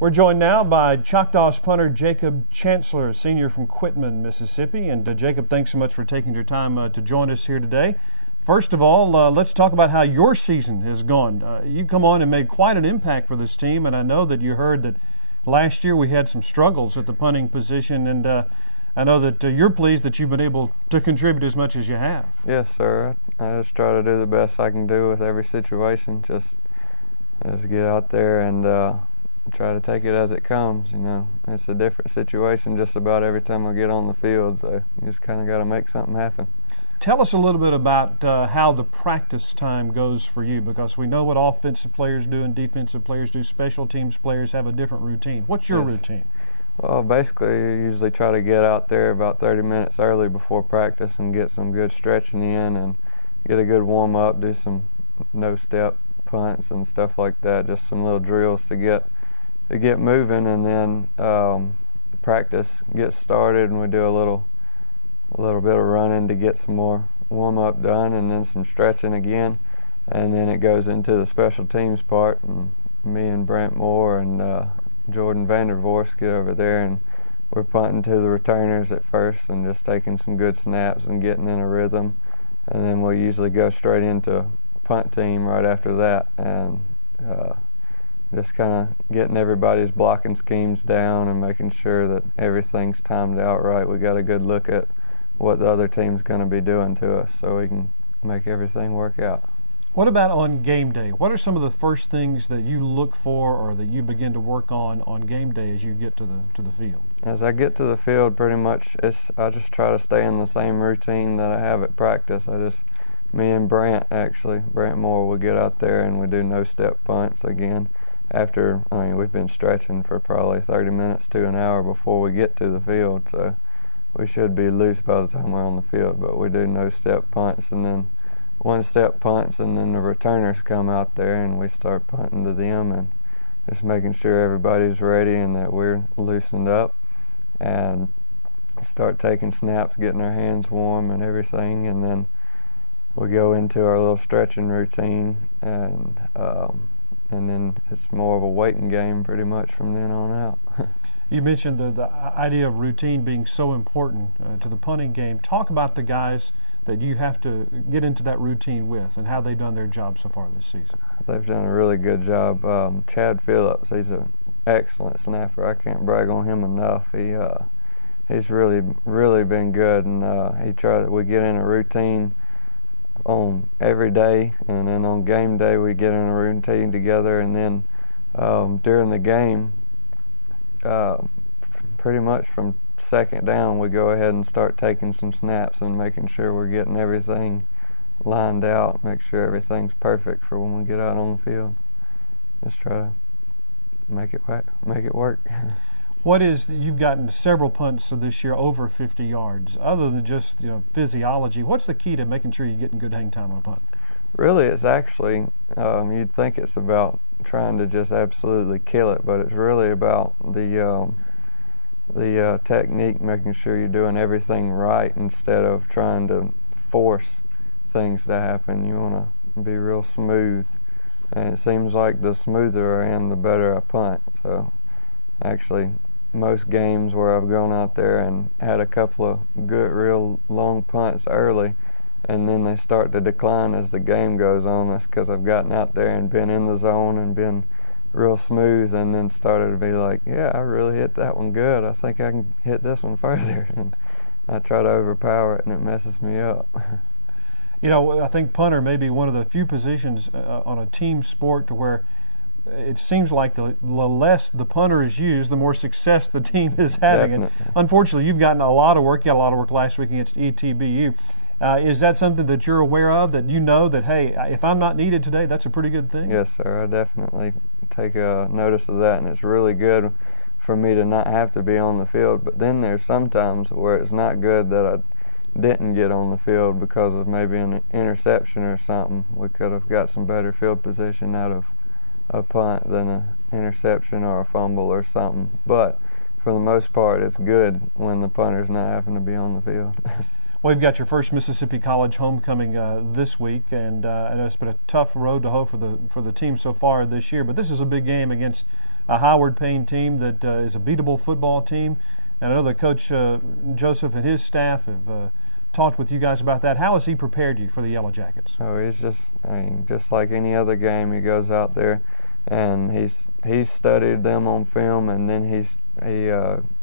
We're joined now by Choctaw's punter Jacob Chancellor, senior from Quitman, Mississippi. And Jacob, thanks so much for taking your time to join us here today. First of all, let's talk about how your season has gone. You've come on and made quite an impact for this team, and I know that you heard that last year we had some struggles at the punting position, and I know that you're pleased that you've been able to contribute as much as you have. Yes, sir. I just try to do the best I can do with every situation. Just get out there and try to take it as it comes. You know, it's a different situation just about every time I get on the field, so you just kind of got to make something happen. Tell us a little bit about how the practice time goes for you, because we know what offensive players do and defensive players do. Special teams players have a different routine. What's your routine? Well, basically, you usually try to get out there about 30 minutes early before practice and get some good stretching in and get a good warm-up, do some no-step punts and stuff like that, just some little drills to get moving, and then practice gets started and we do a little bit of running to get some more warm-up done, and then some stretching again, and then it goes into the special teams part, and me and Brent Moore and Jordan Vandervorst get over there, and we're punting to the returners at first and just taking some good snaps and getting in a rhythm, and then we'll usually go straight into punt team right after that, and just kind of getting everybody's blocking schemes down and making sure that everything's timed out right. We got a good look at what the other team's going to be doing to us so we can make everything work out. What about on game day? What are some of the first things that you look for or that you begin to work on game day as you get to the field? As I get to the field, pretty much I just try to stay in the same routine that I have at practice. Me and Brent Moore, will get out there and we do no-step punts again. We've been stretching for probably 30 minutes to an hour before we get to the field, so we should be loose by the time we're on the field, but we do no-step punts and then one-step punts, and then the returners come out there and we start punting to them and just making sure everybody's ready and that we're loosened up and start taking snaps, getting our hands warm and everything, and then we go into our little stretching routine, and then it's more of a waiting game pretty much from then on out. You mentioned the idea of routine being so important to the punting game. Talk about the guys that you have to get into that routine with and how they've done their job so far this season. They've done a really good job. Chad Phillips, he's an excellent snapper. I can't brag on him enough. He's really been good, and we get in a routine on every day, and then on game day we get in a routine together, and then during the game, pretty much from second down we go ahead and start taking some snaps and making sure we're getting everything lined out, make sure everything's perfect for when we get out on the field. Just try to make it work. You've gotten several punts this year over 50 yards. Other than just physiology, what's the key to making sure you're getting good hang time on a punt? Really, it's actually, you'd think it's about trying to just absolutely kill it, but it's really about the technique, making sure you're doing everything right instead of trying to force things to happen. You want to be real smooth, and it seems like the smoother I am, the better I punt. So actually, most games where I've gone out there and had a couple of good, real long punts early, and then they start to decline as the game goes on, that's because I've gotten out there and been in the zone and been real smooth, and then started to be like, yeah, I really hit that one good. I think I can hit this one further. And I try to overpower it, and it messes me up. I think punter may be one of the few positions on a team sport to where it seems like the less the punter is used, the more success the team is having. Definitely. And unfortunately, you've gotten a lot of work. You got a lot of work last week against ETBU. Is that something that you're aware of, that you know that, hey, if I'm not needed today, that's a pretty good thing? Yes, sir. I definitely take notice of that, and it's really good for me to not have to be on the field. But then there's sometimes where it's not good that I didn't get on the field because of maybe an interception or something. We could have got some better field position out of a punt than an interception or a fumble or something. But for the most part, it's good when the punter's not having to be on the field. Well, you've got your first Mississippi College homecoming this week, and I know it's been a tough road to hoe for the team so far this year. But this is a big game against a Howard Payne team that is a beatable football team. And I know that Coach Joseph and his staff have talked with you guys about that. How has he prepared you for the Yellow Jackets? Oh, he's just like any other game. He goes out there and he's studied them on film, and then he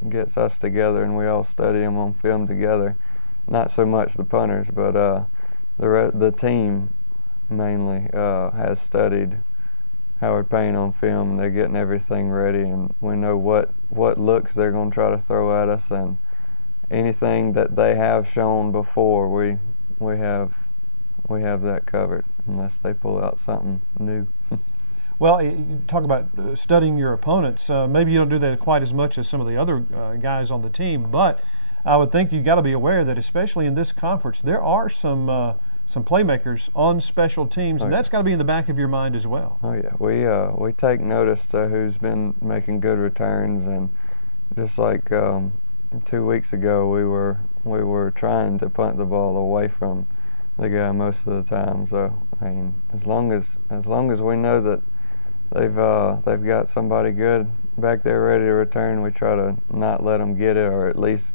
gets us together and we all study them on film together. Not so much the punters, but the team mainly has studied Howard Payne on film, and they're getting everything ready, and we know what looks they're going to try to throw at us, and anything that they have shown before, we have that covered unless they pull out something new. Well, you talk about studying your opponents. Maybe you don't do that quite as much as some of the other guys on the team, but I would think you've got to be aware that especially in this conference, there are some playmakers on special teams, and that's got to be in the back of your mind as well. Oh yeah, we take notice to who's been making good returns, and just like 2 weeks ago, we were trying to punt the ball away from the guy most of the time. So I mean, as long as we know that they've got somebody good back there ready to return, we try to not let them get it, or at least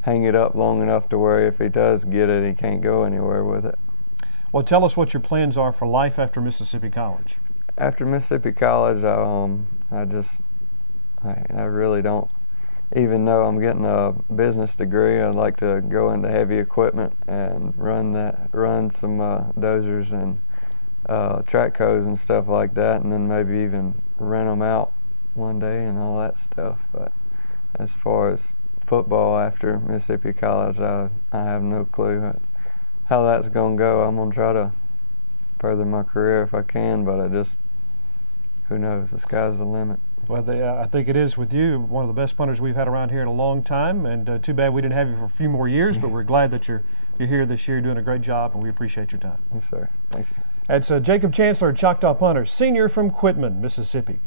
hang it up long enough to where if he does get it, he can't go anywhere with it. Well, tell us what your plans are for life after Mississippi College. After Mississippi College, I really don't even know I'm getting a business degree. I'd like to go into heavy equipment and run some dozers and track codes and stuff like that, and then maybe even rent them out one day and all that stuff. But as far as football after Mississippi College, I have no clue how that's going to go. I'm going to try to further my career if I can, but who knows? The sky's the limit. Well, I think it is with you, one of the best punters we've had around here in a long time, and too bad we didn't have you for a few more years, but we're glad that you're here this year doing a great job, and we appreciate your time. Yes, sir. Thank you. That's Jacob Chancellor, Choctaw punter, senior from Quitman, Mississippi.